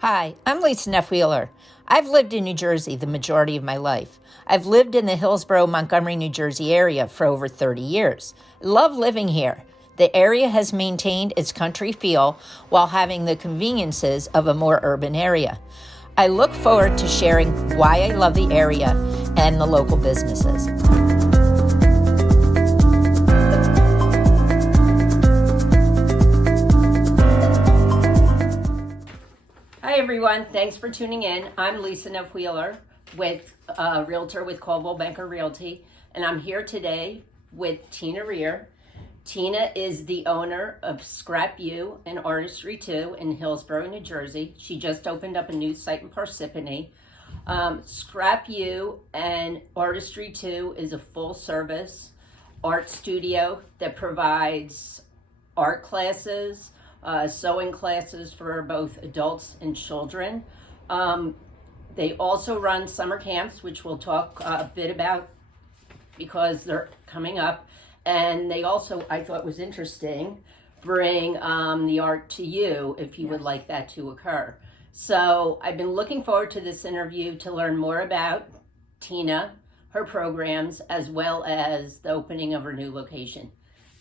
Hi, I'm Lisa Neff-Wheeler. I've lived in New Jersey the majority of my life. I've lived in the Hillsborough, Montgomery, New Jersey area for over 30 years. I love living here. The area has maintained its country feel while having the conveniences of a more urban area. I look forward to sharing why I love the area and the local businesses. Hi everyone, thanks for tuning in. I'm Lisa Neff-Wheeler, with Realtor with Coldwell Banker Realty, and I'm here today with Tina Rear. Tina is the owner of Scrap U Artistry Too in Hillsborough, New Jersey. She just opened up a new site in Parsippany. Scrap U Artistry Too is a full-service art studio that provides art classes, sewing classes for both adults and children. They also run summer camps, which we'll talk a bit about because they're coming up. And they also, I thought was interesting, bring the art to you if you would like that to occur. So I've been looking forward to this interview to learn more about Tina, her programs, as well as the opening of her new location.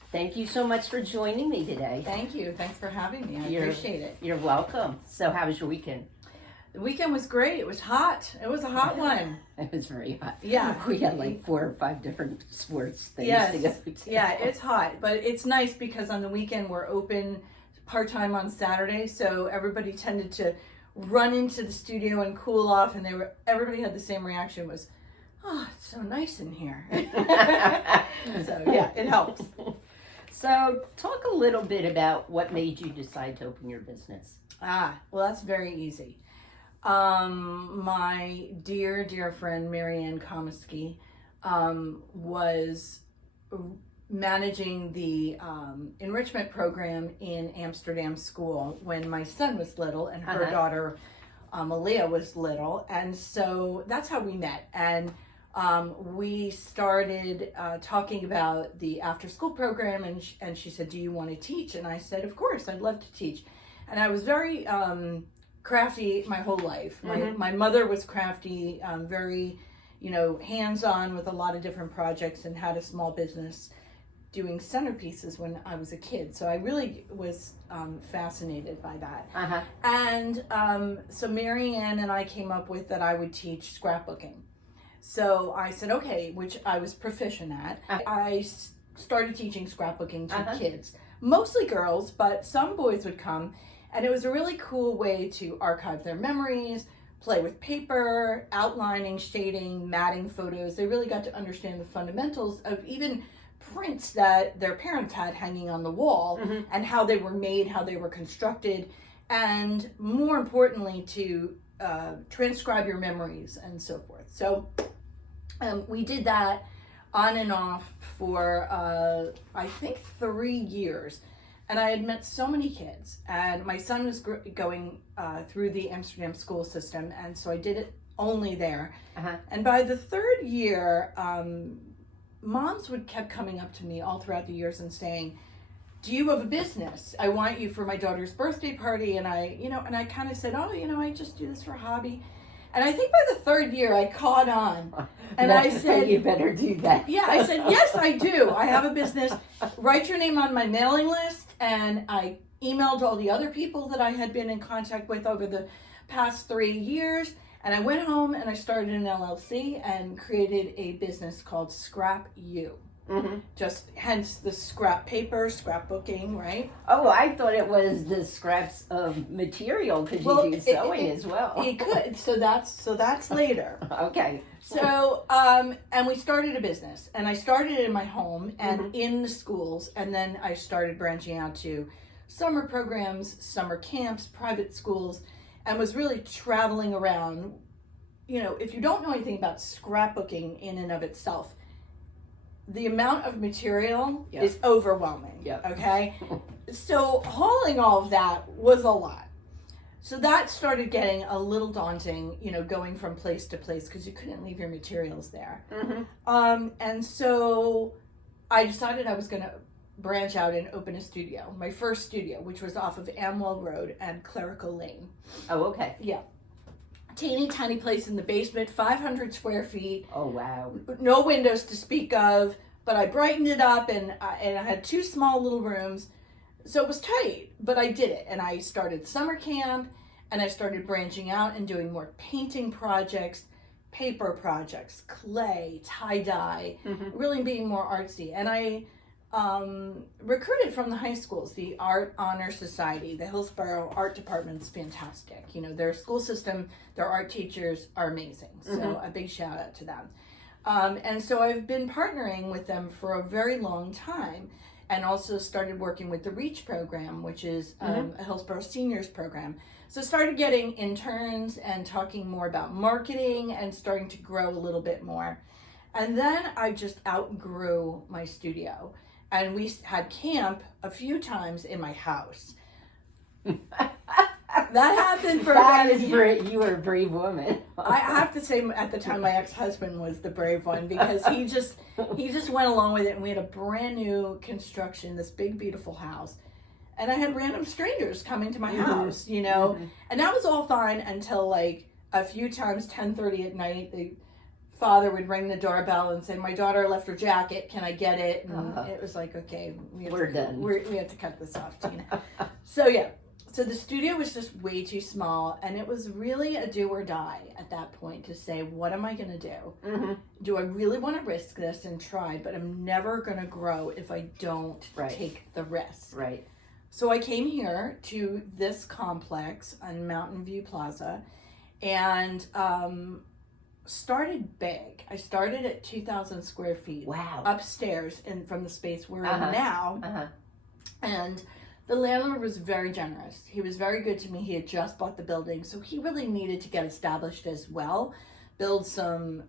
Thank you so much for joining me today. Thank you. Thanks for having me. I appreciate it. You're welcome. So how was your weekend? The weekend was great. It was hot. It was a hot one. It was very hot. Yeah. We had like 4 or 5 different sports things to go to. Yeah, it's hot, but it's nice because on the weekend we're open part-time on Saturday, so everybody tended to run into the studio and cool off, and everybody had the same reaction, was, oh, it's so nice in here. So yeah, it helps. So talk a little bit about what made you decide to open your business. Well, that's very easy. My dear friend Marianne Komisky was managing the enrichment program in Amsterdam school when my son was little and her daughter Aaliyah was little, and so that's how we met. And we started talking about the after school program, and she said, do you want to teach? And I said, of course, I'd love to teach. And I was very crafty my whole life. My mother was crafty, very, hands-on with a lot of different projects, and had a small business doing centerpieces when I was a kid. So I really was fascinated by that. And so Marianne and I came up with that I would teach scrapbooking. So I said, okay, which I was proficient at. I started teaching scrapbooking to kids, mostly girls, but some boys would come. And it was a really cool way to archive their memories, play with paper, outlining, shading, matting photos. They really got to understand the fundamentals of even prints that their parents had hanging on the wall, and how they were made, how they were constructed, and more importantly, to transcribe your memories and so forth. So we did that on and off for, I think, 3 years. And I had met so many kids, and my son was going through the Amsterdam school system, and so I did it only there. And by the 3rd year, moms kept coming up to me all throughout the years and saying, do you have a business? I want you for my daughter's birthday party. And I kind of said, oh, I just do this for a hobby. And I think by the 3rd year, I caught on. And I said, you better do that. Yeah, I said, yes, I do. I have a business. Write your name on my mailing list. And I emailed all the other people that I had been in contact with over the past 3 years. And I went home and I started an LLC and created a business called Scrap U. Just hence the scrap paper, scrapbooking, right? Oh, I thought it was the scraps of material, because you do sewing as well. It could. So that's later. Okay. So and we started a business, and I started it in my home and in the schools, and then I started branching out to summer programs, summer camps, private schools, and was really traveling around. If you don't know anything about scrapbooking in and of itself, the amount of material is overwhelming. Okay. So hauling all of that was a lot. So that started getting a little daunting, going from place to place, because you couldn't leave your materials there. And so I decided I was going to branch out and open a studio. My first studio, which was off of Amwell Road and Clerical Lane. Oh, okay. Yeah. Teeny tiny place in the basement, 500 square feet. Oh, wow. No windows to speak of, but I brightened it up, and I had 2 small little rooms. So it was tight, but I did it. And I started summer camp, and I started branching out and doing more painting projects, paper projects, clay, tie-dye, really being more artsy. And I recruited from the high schools, the Art Honor Society. The Hillsborough Art Department's fantastic. You know, their school system, their art teachers are amazing. So a big shout out to them. And so I've been partnering with them for a very long time, and also started working with the REACH program, which is a Hillsborough Seniors program. So started getting interns and talking more about marketing and starting to grow a little bit more. And then I just outgrew my studio. And we had camp a few times in my house. That happened for You were a brave woman. I have to say, at the time, my ex-husband was the brave one, because he just went along with it, and we had a brand new construction, this big, beautiful house. And I had random strangers coming to my house, you know, and that was all fine until like a few times, 10:30 at night, the father would ring the doorbell and say, "My daughter left her jacket. Can I get it?" And it was like, okay, we're done. We have to cut this off, Tina. So yeah, so the studio was just way too small, and it was really a do or die at that point to say, what am I going to do? Do I really want to risk this and try? But I'm never going to grow if I don't take the risk. Right. So I came here to this complex on Mountain View Plaza, and started big. I started at 2,000 square feet. Wow. Upstairs from the space we're in now. And the landlord was very generous. He was very good to me. He had just bought the building, so he really needed to get established as well, build some,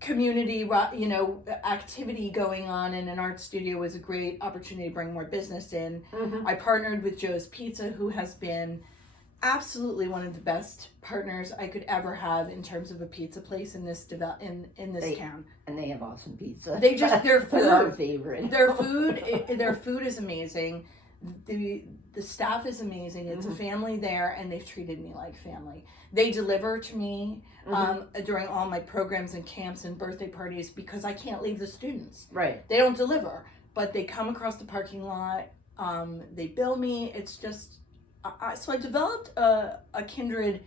community, activity going on, and an art studio was a great opportunity to bring more business in. I partnered with Joe's Pizza, who has been absolutely one of the best partners I could ever have in terms of a pizza place in this in this town. And they have awesome pizza. They just their food, our favorite. Their food is amazing. The staff is amazing. It's a family there, and they've treated me like family. They deliver to me during all my programs and camps and birthday parties, because I can't leave the students. Right. They don't deliver, but they come across the parking lot. They bill me. It's just so I developed a kindred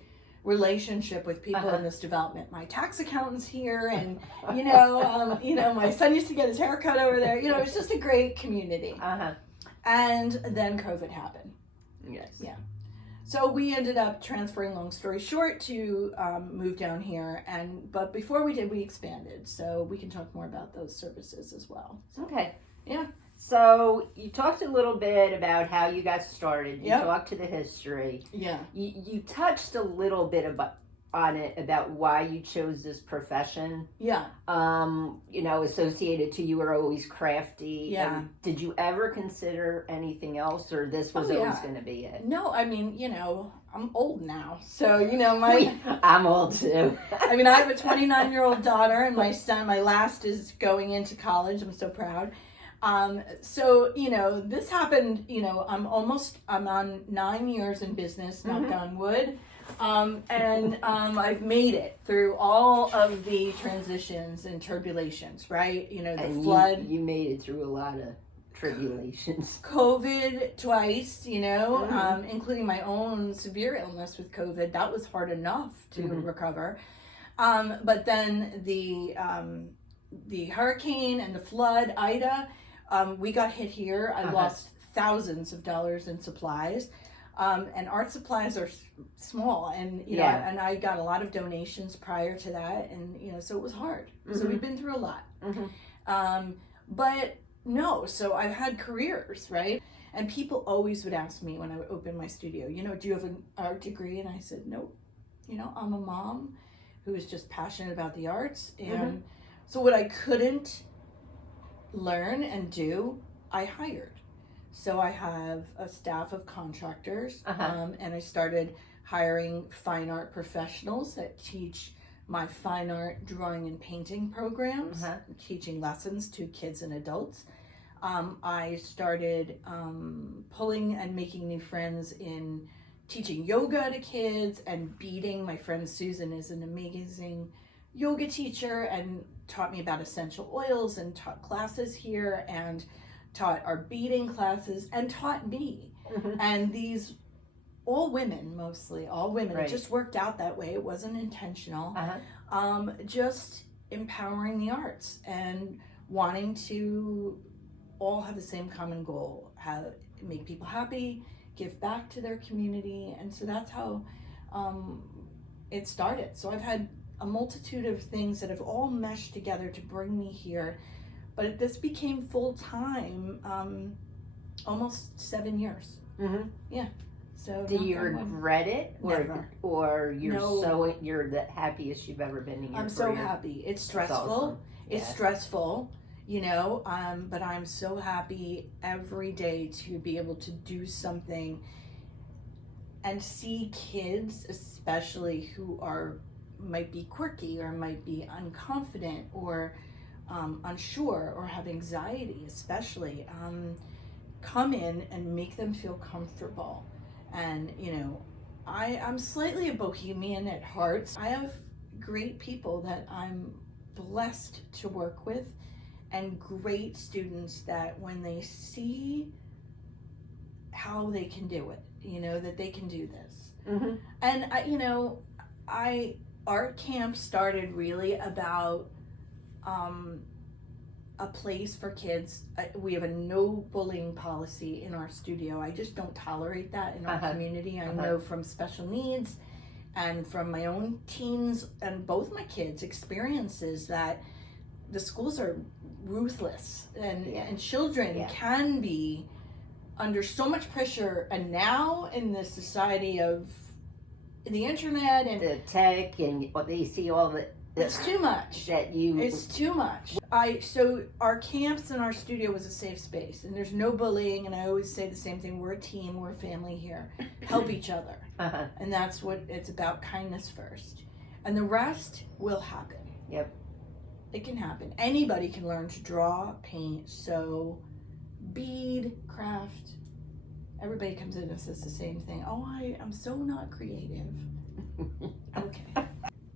relationship with people in this development. My tax accountant's here, and my son used to get his hair cut over there. You know, it's just a great community. And then COVID happened. Yes. Yeah. So we ended up transferring, long story short, to move down here. But before we did, we expanded. So we can talk more about those services as well. Okay. Yeah. So you talked a little bit about how you got started. You talked to the history. Yeah. You touched a little bit on it about why you chose this profession. Yeah. Associated to you were always crafty. Yeah. Did you ever consider anything else, or this was always going to be it? No, I mean, I'm old now. So, I'm old too. I mean, I have a 29-year-old daughter, and my son, my last, is going into college. I'm so proud. So, this happened, I'm on 9 years in business, knock on wood. I've made it through all of the transitions and turbulations, right? The flood. You made it through a lot of tribulations. COVID twice, including my own severe illness with COVID. That was hard enough to recover. But then the hurricane and the flood, Ida, we got hit here. I lost thousands of dollars in supplies. And art supplies are small, and and I got a lot of donations prior to that, and so it was hard. So we've been through a lot. But no, so I've had careers, right? And people always would ask me when I would open my studio, do you have an art degree? And I said, nope. I'm a mom who is just passionate about the arts, and so what I couldn't learn and do, I hired. So I have a staff of contractors, and I started hiring fine art professionals that teach my fine art drawing and painting programs, Uh-huh. teaching lessons to kids and adults. I started pulling and making new friends in teaching yoga to kids and beading. My friend Susan is an amazing yoga teacher and taught me about essential oils and taught classes here and taught our beading classes and taught me. Mhm. And these all women, mostly all women. Right. It just worked out that way. It wasn't intentional. Uh-huh. Just empowering the arts and wanting to all have the same common goal: make people happy, give back to their community, and so that's how it started. So I've had a multitude of things that have all meshed together to bring me here, but this became full time almost 7 years. Mm-hmm. Yeah. So Do you regret it, Never. or you're No. you're the happiest you've ever been in your I'm so career? happy. It's That's stressful. awesome. It's Yeah. stressful, you know, but I'm so happy every day to be able to do something and see kids, especially who might be quirky or might be unconfident or unsure or have anxiety, especially, come in and make them feel comfortable. And, you know, I'm slightly a bohemian at heart. I have great people that I'm blessed to work with and great students that when they see how they can do it, you know, that they can do this. Mm-hmm. And, art camp started really about a place for kids. We have a no bullying policy in our studio. I just don't tolerate that in our Uh-huh. community. I Uh-huh. know from special needs and from my own teens and both my kids' experiences that the schools are ruthless and, Yeah. and children Yeah. can be under so much pressure. And now in the society of the internet and The tech and what they see all the it's too much. that you It's too much. So our camps and our studio was a safe space, and there's no bullying. And I always say the same thing: we're a team, we're a family here. Help each other, Uh-huh. and that's what it's about. Kindness first, and the rest will happen. Yep. It can happen. Anybody can learn to draw, paint, sew, bead, craft. Everybody comes in and says the same thing. Oh, I'm so not creative. Okay.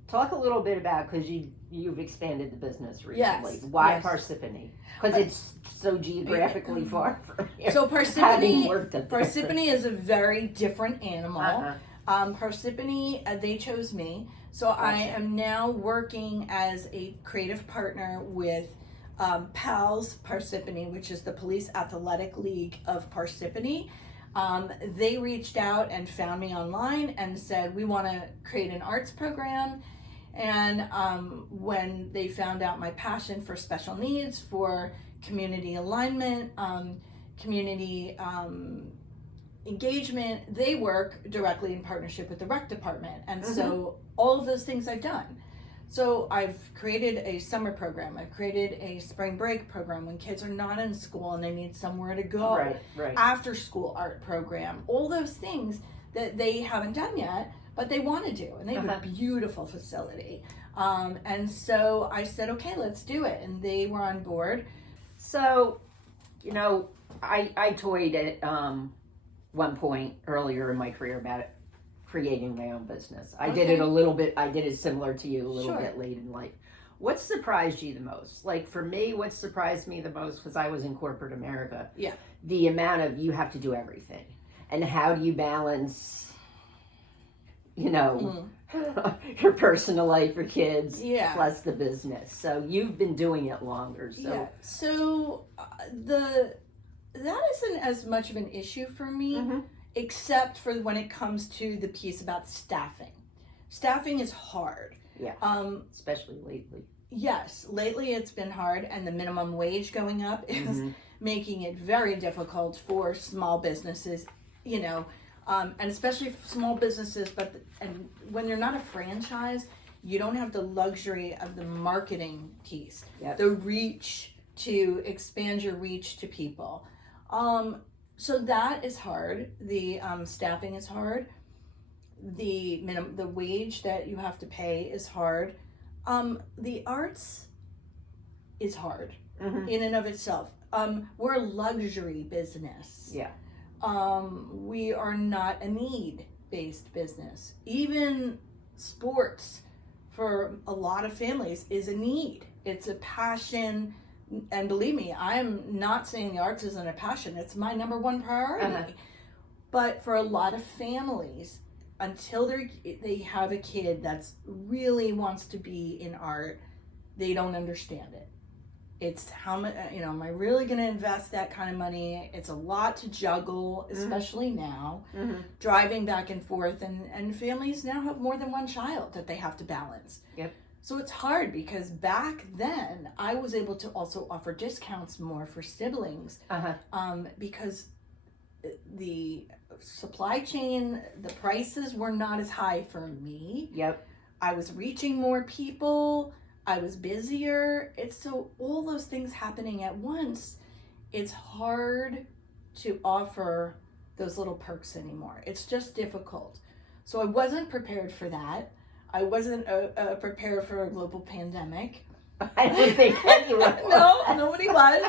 Talk a little bit about, because you've expanded the business recently. Yes, Why yes. Parsippany? Because it's so geographically far from here. So Having worked at there. Parsippany is a very different animal. Uh-huh. Parsippany, they chose me. So I am now working as a creative partner with PALS Parsippany, which is the Police Athletic League of Parsippany. They reached out and found me online and said, we want to create an arts program. And when they found out my passion for special needs, for community alignment, community engagement, they work directly in partnership with the rec department. And so all of those things I've done. So I've created a summer program. I've created a spring break program when kids are not in school and they need somewhere to go. Right. After school art program. All those things that they haven't done yet, but they want to do. And they have a beautiful facility. And so I said, okay, let's do it. And they were on board. So, you know, I toyed at one point earlier in my career about it, creating my own business. I did it a little bit, I did it similar to you, a little bit late in life. What surprised you the most? Like for me, what surprised me the most, because I was in corporate America, the amount of you have to do everything. And how do you balance, you know, your personal life, your kids, plus the business. So you've been doing it longer. So So that isn't as much of an issue for me, except for when it comes to the piece about staffing. Staffing is hard. Yeah. Especially lately. Yes, lately it's been hard, and the minimum wage going up is making it very difficult for small businesses, you know, and especially small businesses. And when they're not a franchise, you don't have the luxury of the marketing piece, the reach to expand your reach to people. So that is hard. The staffing is hard. the wage that you have to pay is hard. The arts is hard in and of itself. We're a luxury business. Yeah. We are not a need-based business. Even sports for a lot of families is a need. It's a passion. And believe me, I'm not saying the arts isn't a passion. It's my number one priority. But for a lot of families, until they have a kid that's really wants to be in art, they don't understand it. It's how much, am I really going to invest that kind of money? It's a lot to juggle, especially now, driving back and forth. And families now have more than one child that they have to balance. Yep. So it's hard because back then I was able to also offer discounts more for siblings because the supply chain, the prices were not as high for me. Yep. I was reaching more people. I was busier. It's so all those things happening at once. It's hard to offer those little perks anymore. It's just difficult. So I wasn't prepared for that. I wasn't prepared for a global pandemic. I don't think anyone was. No, nobody was.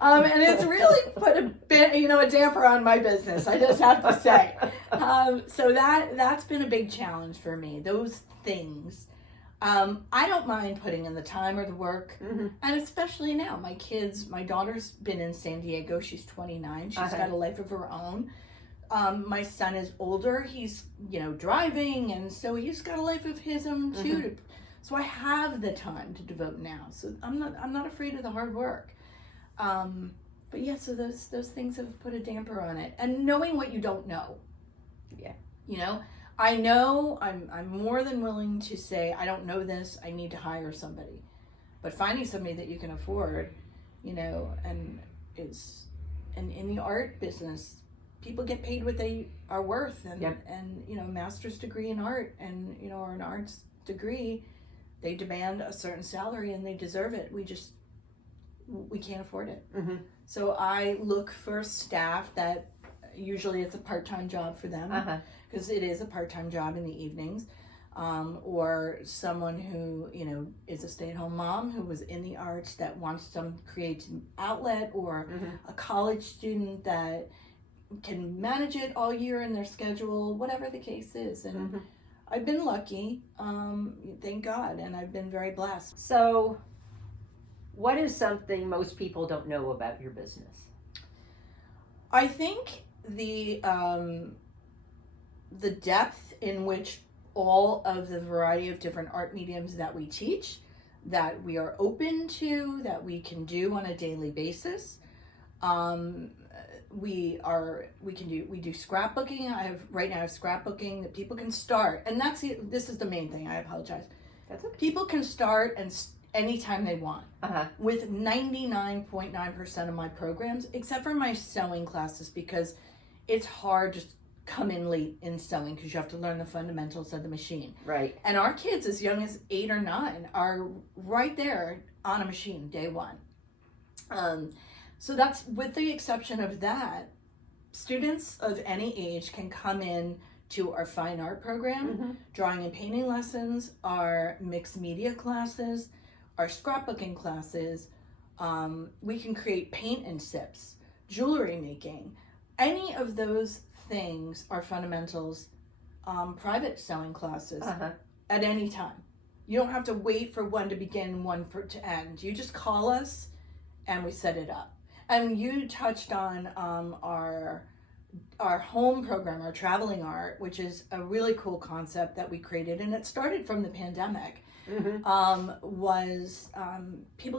And it's really put a bit, a damper on my business, I just have to say. So that's been a big challenge for me, those things. I don't mind putting in the time or the work, and especially now, my daughter's been in San Diego, she's 29, she's got a life of her own. My son is older, he's, driving, and so he's got a life of his own too. So I have the time to devote now, so I'm not afraid of the hard work. But yeah, so those things have put a damper on it, and knowing what you don't know. Yeah. I know I'm more than willing to say, I don't know this, I need to hire somebody. But finding somebody that you can afford, and in the art business, people get paid what they are worth. And master's degree in art and, or an arts degree, they demand a certain salary and they deserve it. We can't afford it. So I look for staff that usually it's a part-time job for them. Because it is a part-time job in the evenings, or someone who, is a stay-at-home mom who was in the arts that wants some creative outlet, or a college student that can manage it all year in their schedule, whatever the case is. And I've been lucky, thank God, and I've been very blessed. So, what is something most people don't know about your business? I think the depth in which all of the variety of different art mediums that we teach, that we are open to, that we can do on a daily basis. We do scrapbooking. Right now I have scrapbooking that people can start, and this is the main thing. I apologize. That's okay. People can start anytime they want. With 99.9% of my programs, except for my sewing classes, because it's hard to come in late in sewing because you have to learn the fundamentals of the machine. Right. And our kids as young as 8 or 9 are right there on a machine day one. So that's, with the exception of that, students of any age can come in to our fine art program, drawing and painting lessons, our mixed media classes, our scrapbooking classes. We can create paint and sips, jewelry making. Any of those things are fundamentals, private sewing classes at any time. You don't have to wait for one to begin, one to end. You just call us and we set it up. And you touched on our home program, our traveling art, which is a really cool concept that we created, and it started from the pandemic. People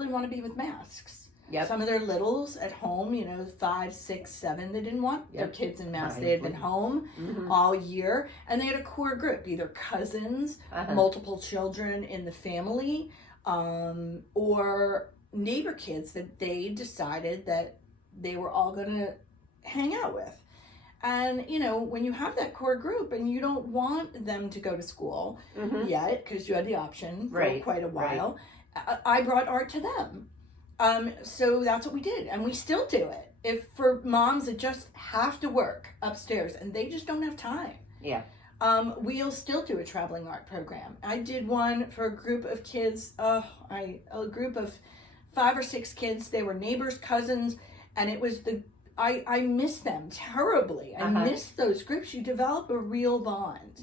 didn't want to be with masks. Some of their littles at home, 5, 6, 7, they didn't want their kids in masks. They had been home all year, and they had a core group, either cousins, multiple children in the family, or neighbor kids that they decided that they were all going to hang out with. And, when you have that core group and you don't want them to go to school yet, because you had the option for quite a while, I brought art to them. So that's what we did, and we still do it. If for moms that just have to work upstairs and they just don't have time. We'll still do a traveling art program. I did one for a group of kids, a group of 5 or 6 kids. They were neighbors, cousins, and it was I miss them terribly. I miss those groups. You develop a real bond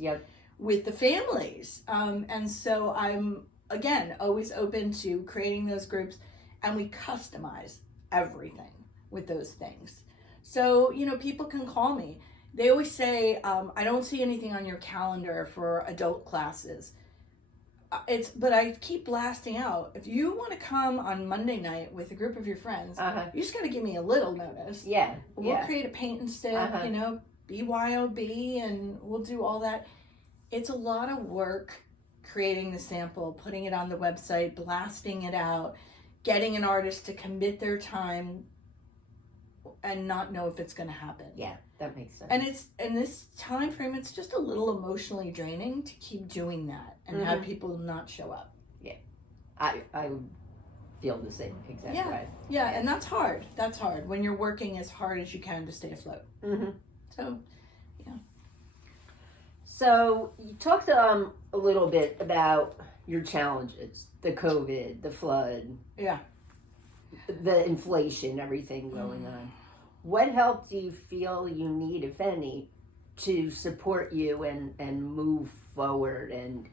with the families. And so I'm, again, always open to creating those groups, and we customize everything with those things. So, people can call me. They always say, I don't see anything on your calendar for adult classes. But I keep blasting out. If you want to come on Monday night with a group of your friends, you just got to give me a little notice. We'll create a paint and stick, BYOB, and we'll do all that. It's a lot of work creating the sample, putting it on the website, blasting it out, getting an artist to commit their time and not know if it's going to happen. Yeah, that makes sense. And it's in this time frame, it's just a little emotionally draining to keep doing that and have people not show up. Yeah, I would feel the same exact way. Yeah, and that's hard. That's hard when you're working as hard as you can to stay afloat. So, yeah. So you talked a little bit about your challenges, the COVID, the flood, the inflation, everything going on. What help do you feel you need, if any, to support you and move forward and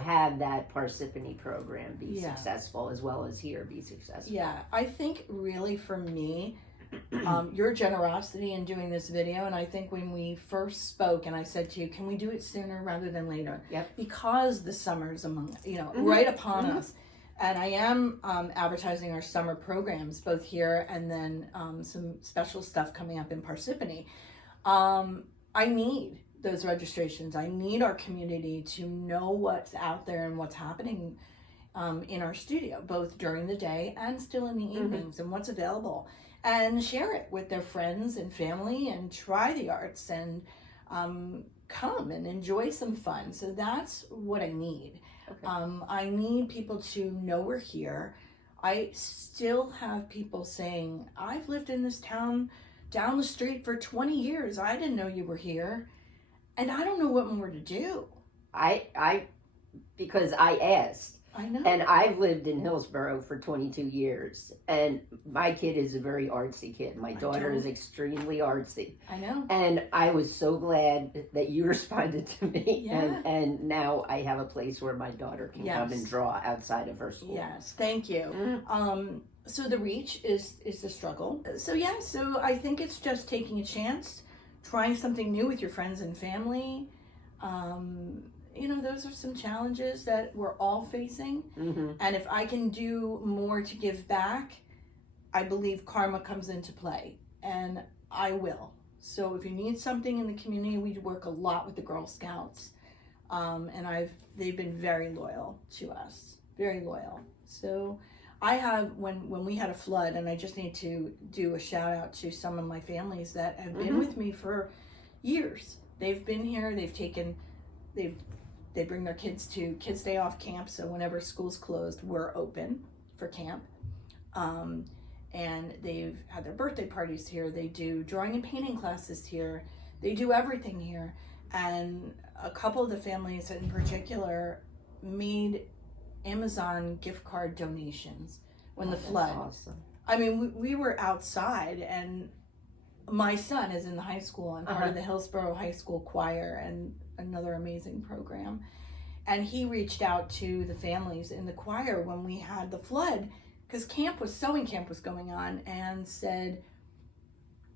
have that Parsippany program be successful as well as here be successful? Yeah, I think really for me, your generosity in doing this video, and I think when we first spoke and I said to you, can we do it sooner rather than later? Because the summer's right upon us. And I am advertising our summer programs, both here and then some special stuff coming up in Parsippany. I need those registrations. I need our community to know what's out there and what's happening in our studio, both during the day and still in the evenings, and what's available. And share it with their friends and family and try the arts and come and enjoy some fun. So that's what I need. I need people to know we're here. I still have people saying, I've lived in this town down the street for 20 years. I didn't know you were here. And I don't know what more to do. Because I asked. I know. And I've lived in Hillsborough for 22 years. And my kid is a very artsy kid. My daughter is extremely artsy. I know. And I was so glad that you responded to me. Yeah. And now I have a place where my daughter can come and draw outside of her school. Yes, thank you. So the reach is the struggle. So I think it's just taking a chance, trying something new with your friends and family. Those are some challenges that we're all facing. And if I can do more to give back, I believe karma comes into play, and I will. So if you need something in the community, we work a lot with the Girl Scouts, and they've been very loyal to us, very loyal. So I have, when we had a flood, and I just need to do a shout out to some of my families that have been with me for years. They've been here. They bring their kids to Kids Day Off camp, so whenever school's closed, we're open for camp. And they've had their birthday parties here. They do drawing and painting classes here. They do everything here. And a couple of the families in particular made Amazon gift card donations when the flood. Awesome. I mean, we were outside, and my son is in the high school and part of the Hillsborough High School choir and another amazing program. And he reached out to the families in the choir when we had the flood, because sewing camp was going on, and said,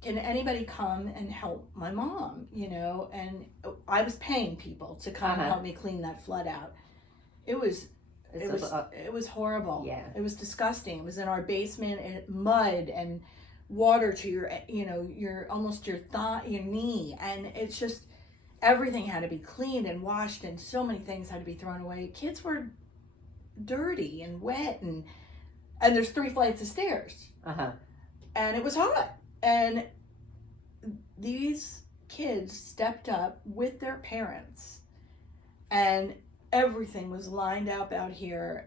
can anybody come and help my mom? And I was paying people to come and help me clean that flood out. It was horrible. Yeah. It was disgusting. It was in our basement, and mud and water to your almost your thigh, your knee, and it's just everything had to be cleaned and washed, and so many things had to be thrown away. Kids were dirty and wet, and there's 3 flights of stairs, and it was hot, and these kids stepped up with their parents, and everything was lined up out here.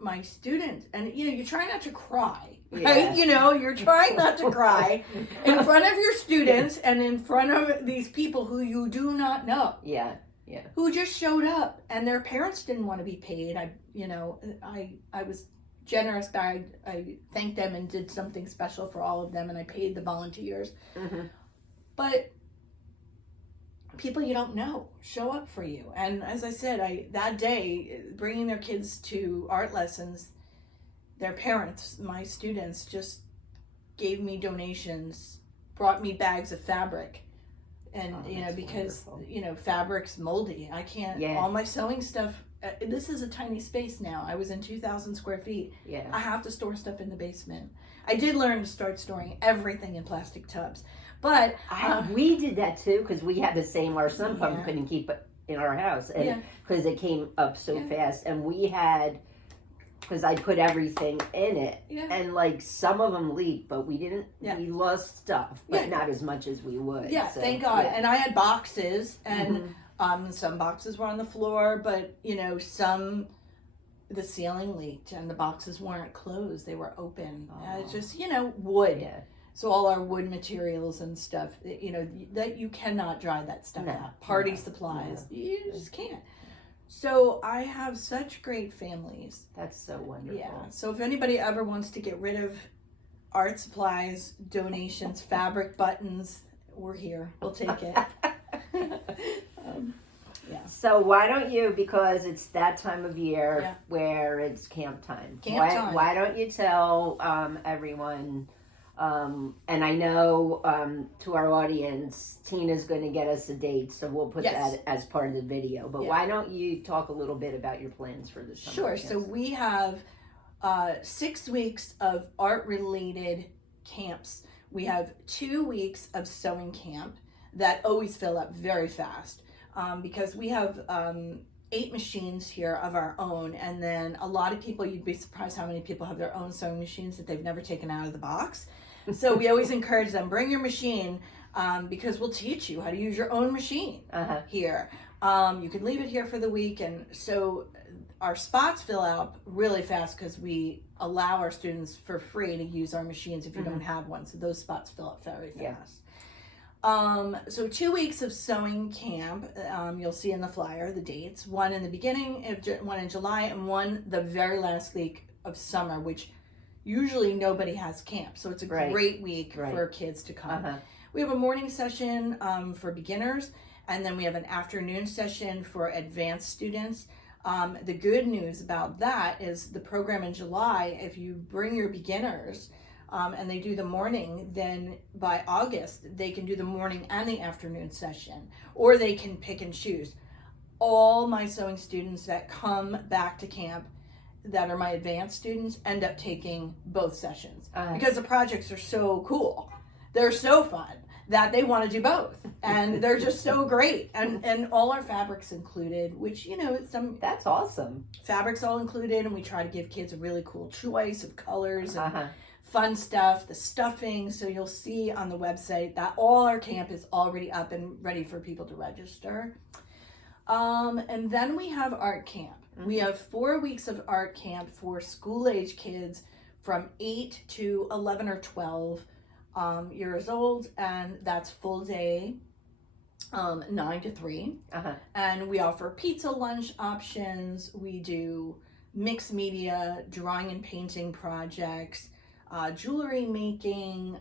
my students, and you try not to cry, Yeah. right? You're trying not to cry in front of your students and in front of these people who you do not know. Yeah. Who just showed up, and their parents didn't want to be paid. I was generous, but I thanked them and did something special for all of them, and I paid the volunteers. Mm-hmm. But people you don't know show up for you, and as I said, that day, bringing their kids to art lessons, their parents, my students, just gave me donations, brought me bags of fabric. And because wonderful. Fabric's moldy. I can't. All my sewing stuff. This is a tiny space now. I was in 2,000 square feet. Yeah. I have to store stuff in the basement. I did learn to start storing everything in plastic tubs, but we did that too because we had the same. Our sun pump couldn't keep it in our house, and because it came up so fast, and we had. Because I put everything in it, and like some of them leaked, but we didn't. We lost stuff, but not as much as we would. Yeah, so, thank God. And I had boxes, and some boxes were on the floor, but the ceiling leaked, and the boxes weren't closed; they were open. Just wood. Yeah. So all our wood materials and stuff, that you cannot dry that stuff out. Party supplies, you just can't. So I have such great families. That's so wonderful. Yeah. So if anybody ever wants to get rid of art supplies, donations, fabric, buttons, we're here. We'll take it. So why don't you, because it's that time of year where it's camp time. Why don't you tell everyone, and I know to our audience, Tina's going to get us a date, so we'll put that as part of the video. But why don't you talk a little bit about your plans for the summer? Sure. So we have 6 weeks of art-related camps. We have 2 weeks of sewing camp that always fill up very fast because we have 8 machines here of our own, and then a lot of people, you'd be surprised how many people have their own sewing machines that they've never taken out of the box. So we always encourage them, bring your machine, because we'll teach you how to use your own machine here. You can leave it here for the week, and so our spots fill out really fast because we allow our students for free to use our machines if you don't have one. So those spots fill up very fast. So 2 weeks of sewing camp, you'll see in the flyer the dates, one in the beginning, one in July, and one the very last week of summer, which usually nobody has camp. So it's a great week for kids to come. We have a morning session for beginners, and then we have an afternoon session for advanced students. The good news about that is the program in July, if you bring your beginners, and they do the morning, then by August, they can do the morning and the afternoon session, or they can pick and choose. All my sewing students that come back to camp that are my advanced students end up taking both sessions because the projects are so cool. They're so fun that they want to do both, and they're just so great. And all our fabrics included, which, that's awesome. Fabrics all included, and we try to give kids a really cool choice of colors and fun stuff, the stuffing. So you'll see on the website that all our camp is already up and ready for people to register. And then we have art camp. We have 4 weeks of art camp for school-age kids from 8 to 11 or 12 years old, and that's full day, 9 to 3. And we offer pizza lunch options. We do mixed media, drawing and painting projects, jewelry making,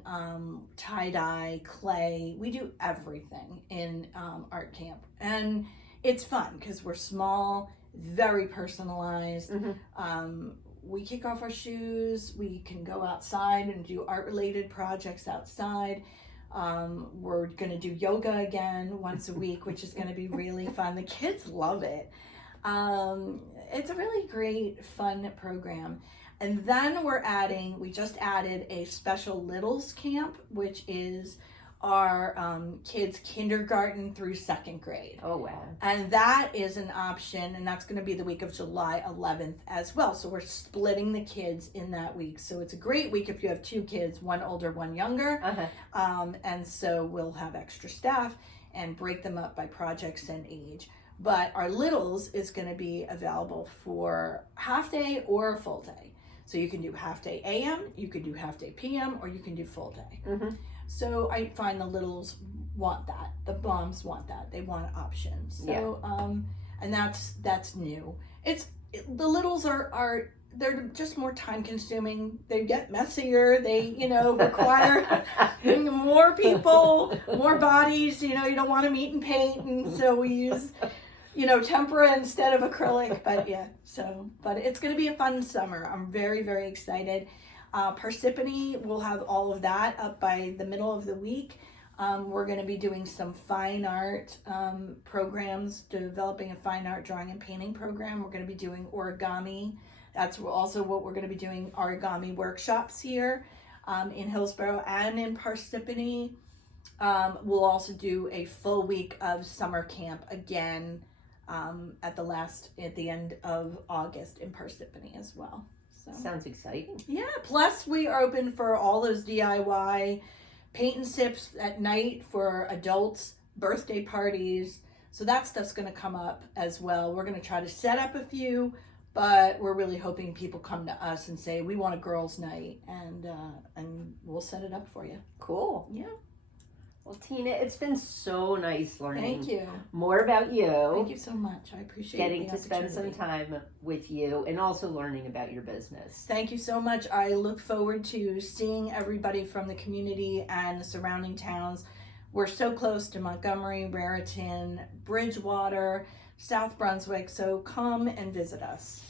tie-dye, clay. We do everything in art camp, and it's fun because we're small, very personalized. We kick off our shoes. We can go outside and do art-related projects outside. We're going to do yoga again once a week, which is going to be really fun. The kids love it. It's a really great, fun program. And then we just added a special littles camp, which is our kids kindergarten through 2nd grade. Oh, wow. And that is an option, and that's going to be the week of July 11th as well. So we're splitting the kids in that week. So it's a great week if you have 2 kids, one older, one younger. And so we'll have extra staff and break them up by projects and age. But our littles is going to be available for half day or full day. So you can do half day AM, you could do half day PM, or you can do full day. Mm-hmm. So I find the littles want that. The moms want that. They want options. So and that's new. The littles are they're just more time consuming. They get messier. They, require more people, more bodies. You don't want to meet and paint, and so we use, tempera instead of acrylic. But but it's going to be a fun summer. I'm very, very excited. Parsippany will have all of that up by the middle of the week. We're going to be doing some fine art programs, developing a fine art drawing and painting program. We're going to be doing origami. That's also what we're going to be doing, origami workshops here in Hillsborough and in Parsippany. We'll also do a full week of summer camp again at the end of August in Parsippany as well. So sounds exciting. Yeah, plus we are open for all those DIY paint and sips at night for adults, birthday parties. So that stuff's going to come up as well. We're going to try to set up a few, but we're really hoping people come to us and say, we want a girls' night, and we'll set it up for you. Cool. Yeah. Well, Tina, it's been so nice learning Thank you. more about you. Thank you so much. I appreciate Getting the to spend some opportunity. time with you and also learning about your business. Thank you so much. I look forward to seeing everybody from the community and the surrounding towns. We're so close to Montgomery, Raritan, Bridgewater, South Brunswick, so come and visit us.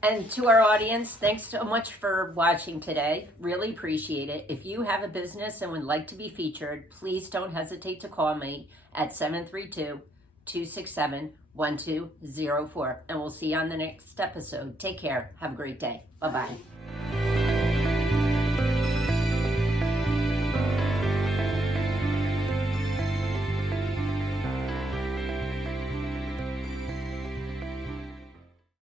And to our audience, thanks so much for watching today. Really appreciate it. If you have a business and would like to be featured, please don't hesitate to call me at 732-267-1204. And we'll see you on the next episode. Take care. Have a great day. Bye-bye.